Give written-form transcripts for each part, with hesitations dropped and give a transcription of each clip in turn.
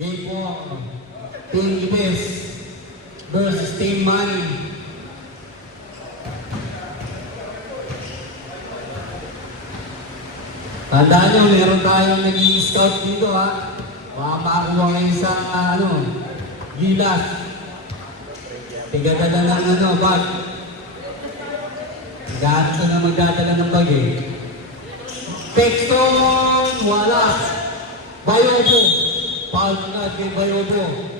Game 4. Team Ibis versus Team Money. Tandaan nyo, meron tayong naging scout dito ha. Baka makakuha kayo sa gilas. Tigadala ng bag. Gata na magdadala ng bag eh. Texton, wala. Bayobo. Foul na kay Bayobo.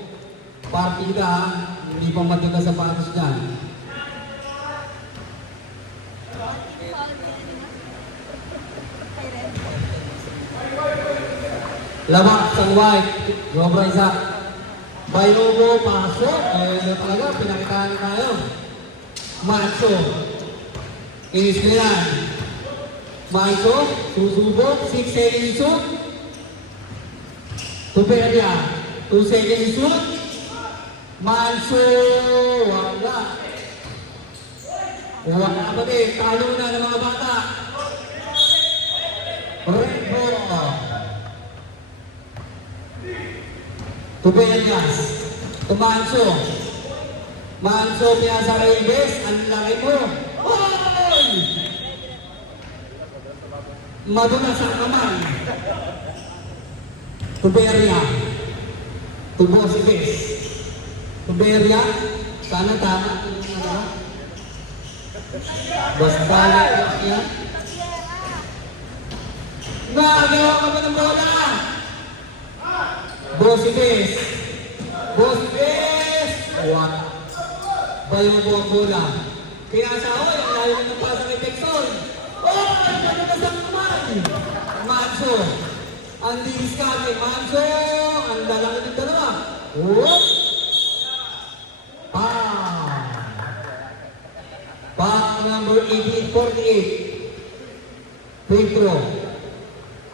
Partida ha. Hindi pa matuga sa patos niyan. Labak, sang white. Sobra isa. Bayobo, pasok. Talaga, pinakitaan tayo. Macho. Inis na yan. Macho, susubok. 6 seconds shoot. Tuberia. 2 seconds shoot. Macho, wala. Wala pa din. Talo na ng mga bata. Red ball. Tubelias, Manso. Manso kaya sa Reyes, ang laki mo. Hoy! Maduna sa kamay. Tuberia. Tubo si Bes. Tuberia, sana tama. Basta yan. Nagawa ka ba ng bola? Bossy Bes. Bossy Bes. What? Bayobo ang bola. Kaya sa ako, yung layo ng pasa kay Texon. Oh! Ang gano'n na sa kamay. Manso. Ang dinis kami. Manso. Ang lalaki ng dalawa. Whoop! Pack number 1848. Free throw.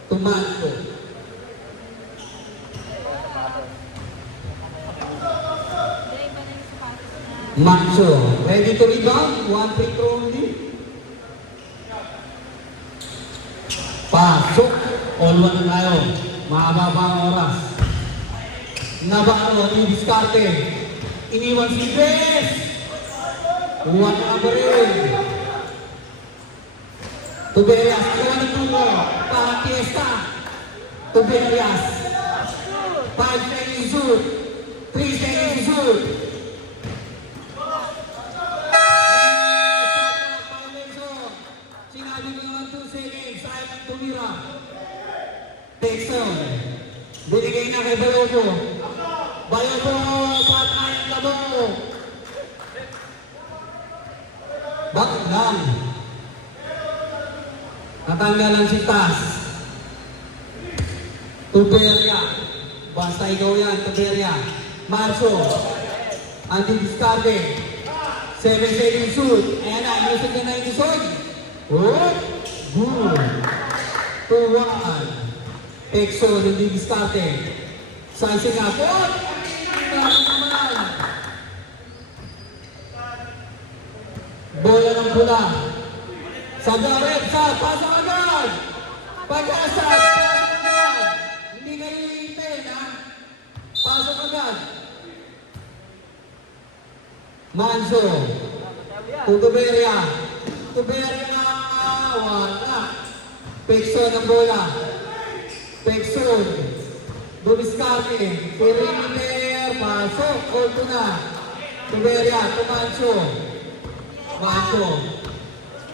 To Manso. Manso, ready to rebound, 1 free throw only. Pasok, all one na tayo. Mahaba ang oras. Navarro, i-discarte. Iniwan si Bes. Huwag na ba rin. Tuberias, agawa ng tubo. Para Fiesta. Tuberias. 5 seconds shoot. 3 seconds shoot. Texon, binigay na kay Bayobo. Bayobo, patay ang labo. Bakit lang? Natanggalan si Tas. Tuberia. Basta ikaw yan, Tuberia. Marso. Anti-discarte. 7 seconds shoot. Ayan na, ilusog na na ilusog. Oh, good. 2-1. Texon, hindi diskarte. Sizing up. Oh! Naman. Bola ng pula. Sa direct, pasok agad. Pag-asa, pasok agad. Hindi kayo iintin, ha? Pasok agad. Manso. Tuberia. Tuberia. Wala. Texon ang bola. Texon, Dumiscarte, perimeter, pasok, Olto na. Tuberia, Tumanso. Manso.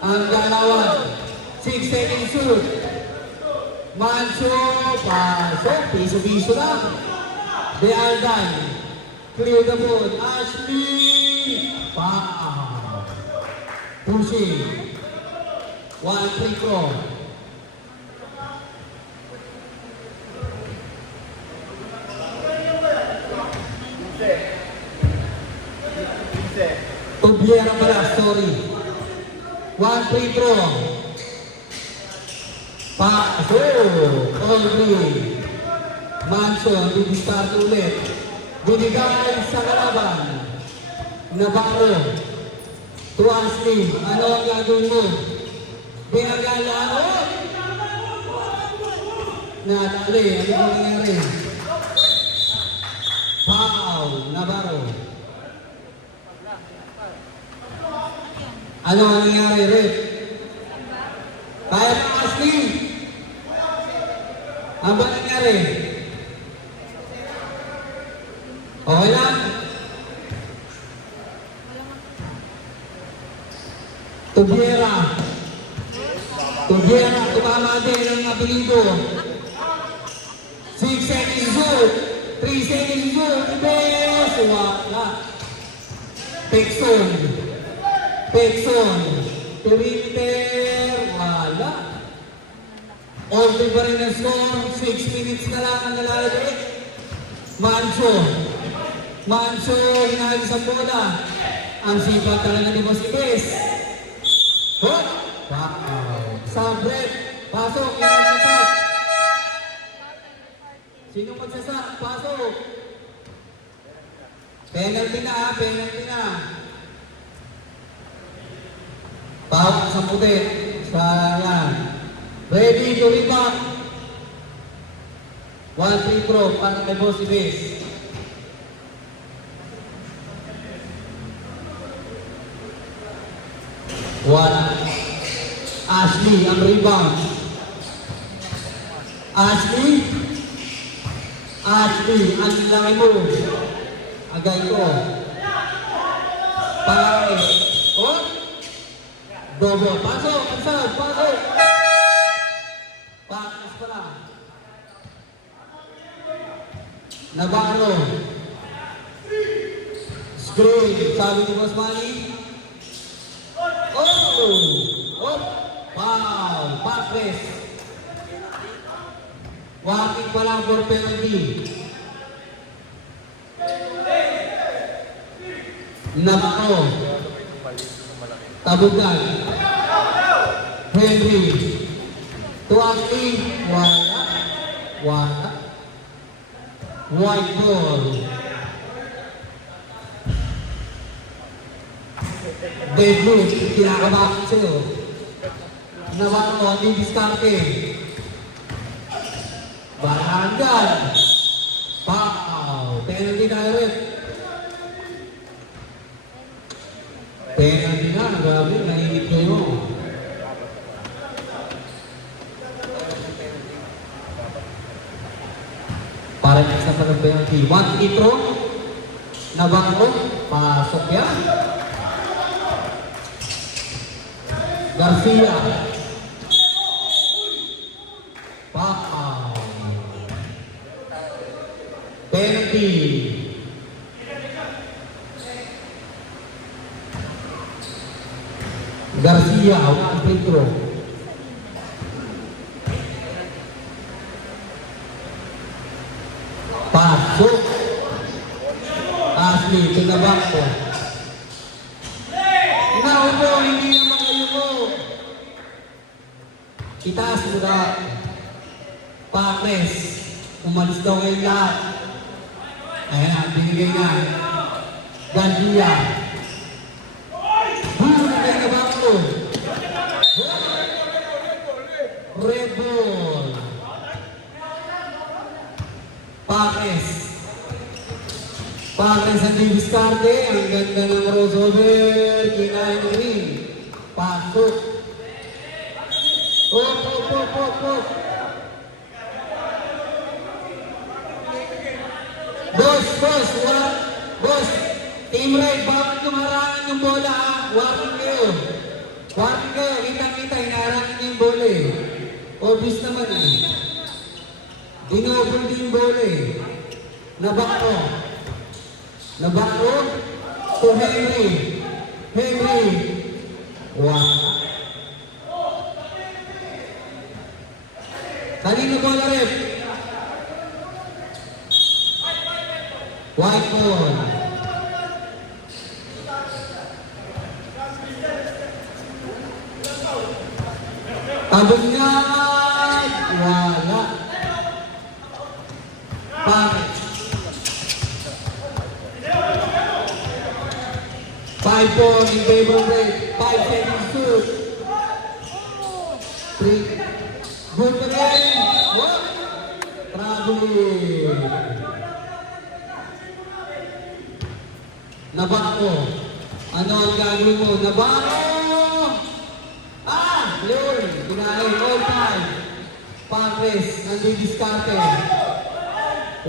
Ang galawan, 6 seconds shoot. Manso, pasok, piso-piso lang. De Aldan, clear the ball. Ashley, pushing. 1 free throw. Tubiera pala, sorry. 1 free throw. Only. Manso, di-start ulit. Binigay sa kalaban. Navarro. To Ashley, ano ang gagawin mo? Pinagalaan. Nadali, ano ba nangyari? Foul. Navarro. Ano ang nangyari, Rep? Kaya pa Ashley? Ano ba nangyari? Okay lang? Tubiera. Tubiera, tumama din ang apelido. 6 seconds good. 3 seconds good. Bes! Wala. Pekson. Pekson. Perimeter. Wala. All the pa rin ang score. 6 minutes na lang ang nalalagay. Mancho. Mancho, hinahagis ang bola. Ang sipag talaga ni Boss Ibes. Hop! Wow! Sabret! Pasok! Yung magsasak! Sino magsasak? Pasok! Penalty na ha! Penalty na! Pawak sa puti. Sa yan. Ready to rebound. 1 free throw para kay Boss Ibes. Wala. Ashley ang rebound. Ashley. Ashley, ang laki mo. Agay ko. Paris. Oh. Double. Pasok. Pasok. Pasok. Paris pa lang. Navarro. Screen. Sabi ni Boss Manny. Oh! Wow! Patres! Walking pa lang for penalty. Navarro. Tabugan. Henry. Tuwaki. Wala. Wala. White ball. Debut, kinakabahan sa'yo. Navarro, hindi diskarte. Barangan. Wow! Penalty na rin. Penalty na, grabe, nainip ko yun. Parang isa pa ng penalty. 1 free throw. Navarro, pasok yan. Garcia. Wow. Penalty. Garcia, 1 free throw. Pasok. Ashley, tinabak ko. Naupo, hindi naman kayo mo. Itaas mo na. Pares. Umalis daw kayo lahat. Ayan, binigay niya. Garcia. Huli kayo na ba ko? Red Bull. Pares. Pares ang dibiskarte. Ang ganda ng crossover. Kinain mo rin. Pasok. Op. Boss, wala. Boss, Team Red, bakit kumarangan yung bola ha? Warning kayo. Warning kayo, kitang-kita, hinarangan niyo yung bola eh. Obvious naman eh. Dinobol din yung bola eh. Nabako. Nabako to Henry. Henry. Wow. Kanino bola rep? White ball. Tabungan. Wala. Pangit. 5 points in favor of Red. 5 seconds to 3. Good pa rin. What? Traveling. Nabato. Ano ang gagawin mo? Nabato! Yun! Kinain. All time. Pares. Nandidiskarte.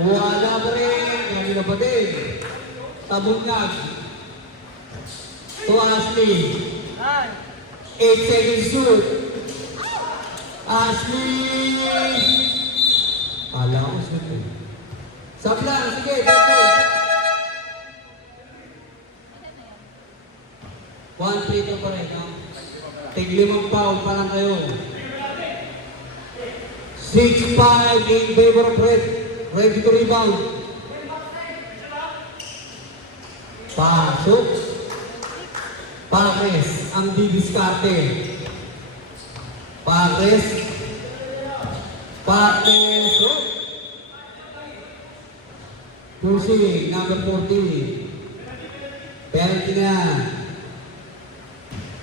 Wala pa rin. Yan na pa din. Tabugnag. To Ashley. 8 seconds shoot. Ashley! Ala ko shoot eh. Sab lang. Sige, dito. 1-3 ka pa rin. Tig-limang foul pa lang kayo. 6-5 in favor of Red. Ready to rebound. Pasok. Pares ang didiskarte. Pares. Pares. Pushing, number 14. Penalty na.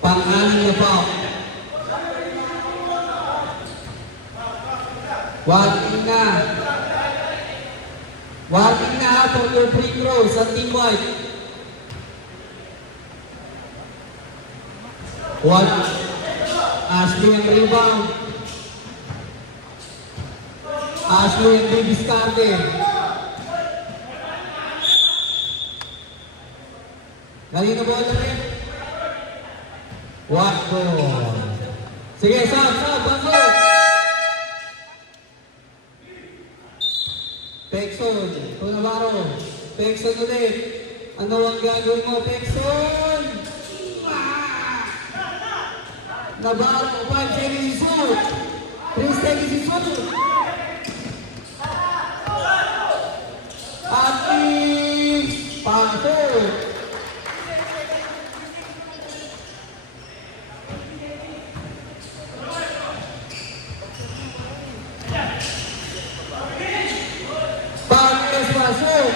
Pang-anim na foul. Warning na. Warning na for your free throw sa team white. One. Ashley ang rebound. Ashley ang didiskarte. Galing na bola rin. What goal? Sige, sab, pasok! Pekson, Tunabaro. Pekson ulit. Ano ang gagawin mo, Pekson? Navarro, 5 seconds shoot. 3 seconds shoot. Ati, pasok. Pares masuk.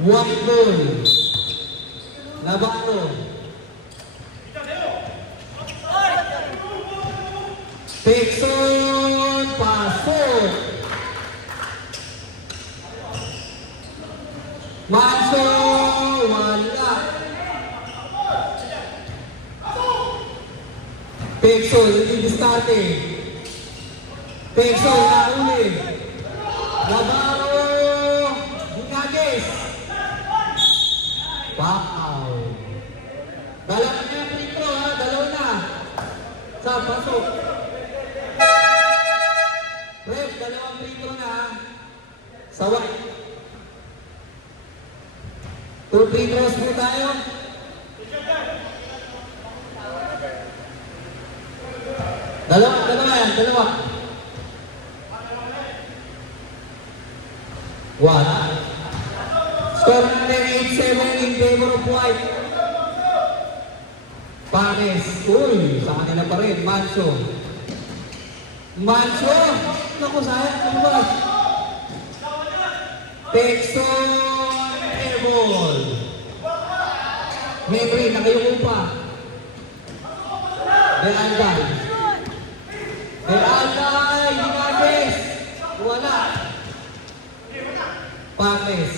One goal. Navarro. Pekson pasok. Manso wala. Pekson hindi diskarte. Pekson nauli. Navarro Ginagis. Wow. Dalawa na yung free throw ha. Dalawa na. Sa pasok. Rep, dalawang free throw na ha. Sa white. 2 free throws po tayo. Dalawa yan, dalawa. One. Score natin 8-7 in favor of white. Pares. Uy, sa kanila pa rin. Manso. Manso. Naku, sayang. Ano ba? Pekson. Ebol. Henry, nakayuko pa. Belanday. Belanday. Ginagis. Wala. Pares.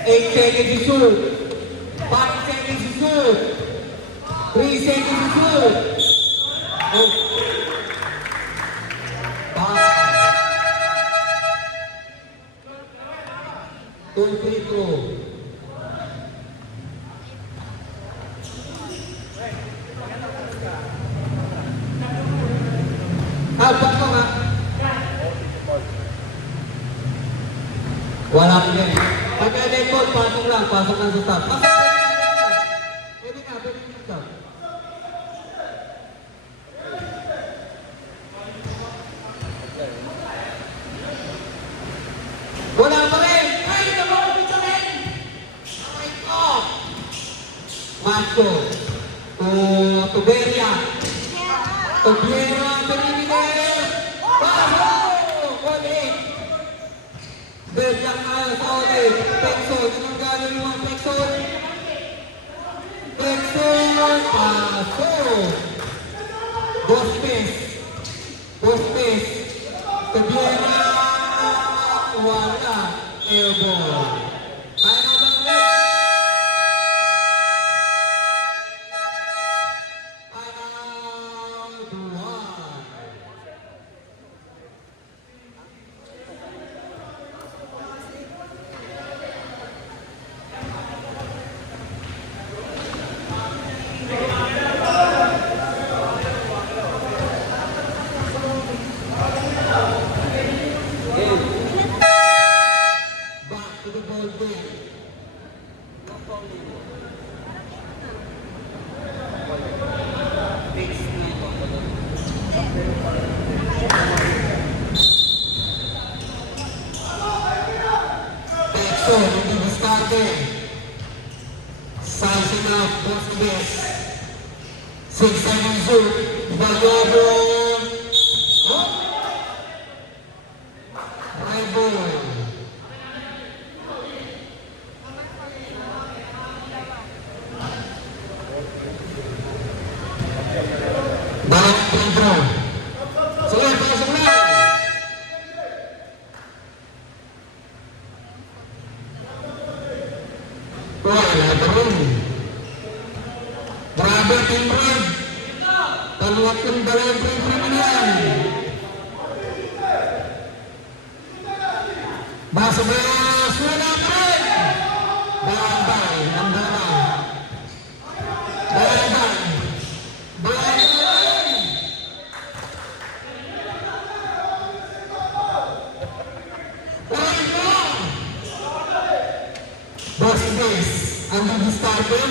8 seconds to shoot. 5 seconds to shoot. 3 seconds to shoot. Oh. Pass. 2 free throw. Bato nga. Wala ko yan. Pagka-dead ball, pasok lang sa top. Pasok na. Pwede na stop. Wala pa rin. Ay, naman dito rin. Aray ko. Macho. Tuberia. Tuberia. Benimide. Pasok. Wali. Berjak tayo sa ulit. Pekson. Anong gagawin mo ang Pekson? Pekson. Pasok. Bosques. Bosques. Tabiera. Wala. Airball. Kaya mo ba ulit? Out. One. Back to the ball game. Texo, hindi diskarte. Size enough, Bosques. 6-7 zoom. Balobon. Eyeball. Back Pedro. Sige, pasok na. Wala pa rin. Grabe, Team Red. Taluwag yung dalawang free na yan. Basa ba yung sulat rin? Bantay, nandala. Bantay. Bantay. Bosques, ang nag-starter.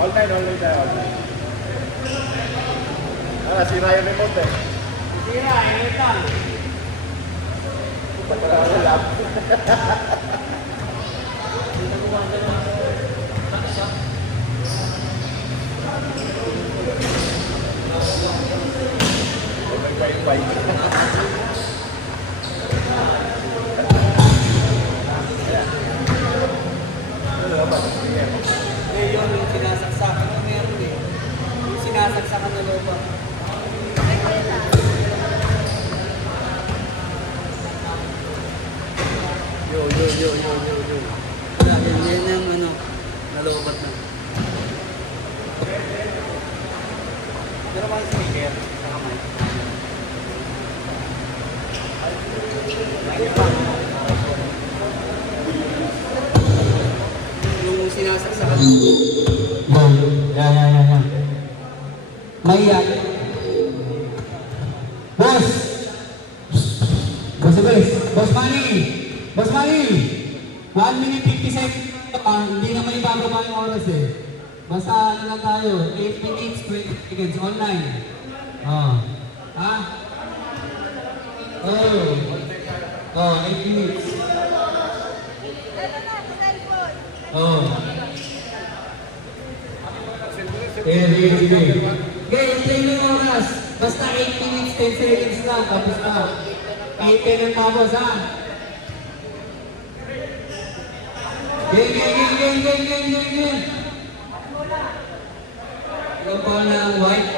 All time tayo. Sira yung remote eh. Sira, ingat lang. Wala. Yung sinasaksakan na meron eh. Yung sinasaksakan na loba. Yo. Yan yung ano, nalobat na. Pero mga speaker, sa kamay. Yung sinasaksakan na Yan. Mahiyak. Boss! Boss Manny! 1 minute 50 seconds. Hindi naman ibababa yung oras eh. Basta ano lang tayo, 8 minutes 20 seconds online. Ha? Oh, 8 minutes. Sige. Stay ng oras. Basta 8 minutes 10 seconds lang. Tapos na. 8 ng tapos ha. Game. Yung call na ang white.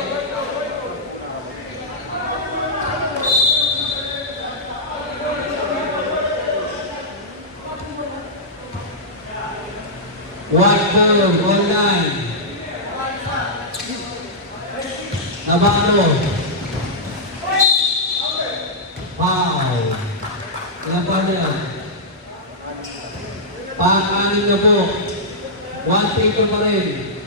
White ball line. Navarro. Wow. Ilang ball na yan? Pang-anim na po. 1-3 pa rin.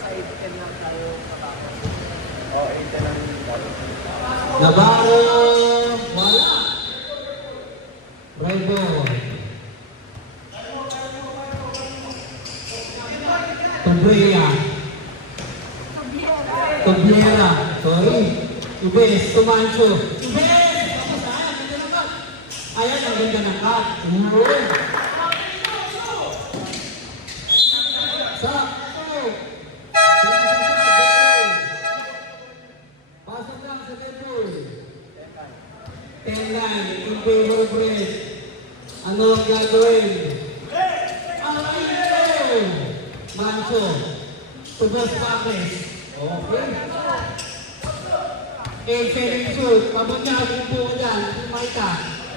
Sa 8-10 lang tayo matapos. Oh, 8 lang yung tayo. Navarro, wala. Red ball. Tobriya. Tobliera. Sorry. Ubes, Tumancho. Ubes! Tapos, ayan, ganda ng cut. Ayan, ang ganda ng cut. Uy. Sakto. Pasok lang sa temple. 10-9, in favor of Red. Ano ang gagawin? Aray ko! Mancho. Tubos Bakes. Okay. 8-7 shoot. Pabunya, bumpo ko dyan. Pumayta.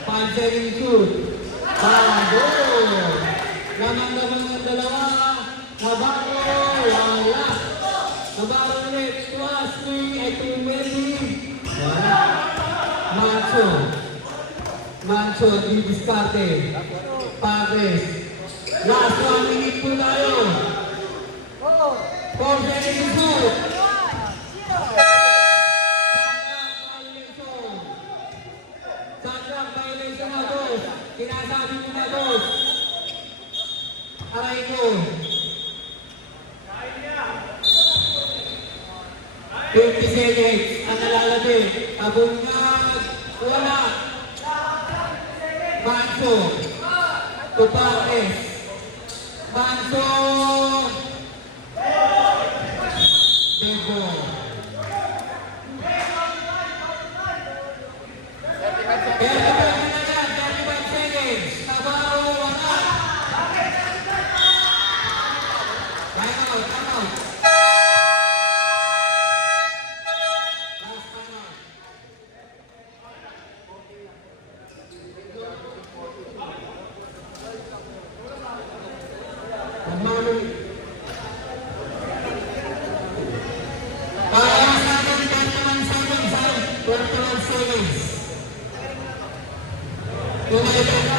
5-7 shoot. Bago! Lamang-lamang ng dalawa. Nabago! Wala! Nabago ulit. 2-3 ay 2-20. Wala. Mancho. Mancho, di-discarte. Pares. Last 1 minute po tayo. 4-7 shoot. Sandra, violation na dos. Sinasabi mo na dos. Aray ko. 50 seconds. Ang nalalabi. Abungag. Wala. Manso. Tupares. Manso. Debo. 35 seconds. Navarro, wala. Time out, time out. Last time out. Pagmamali. Last natin, 31 seconds. 31 seconds. United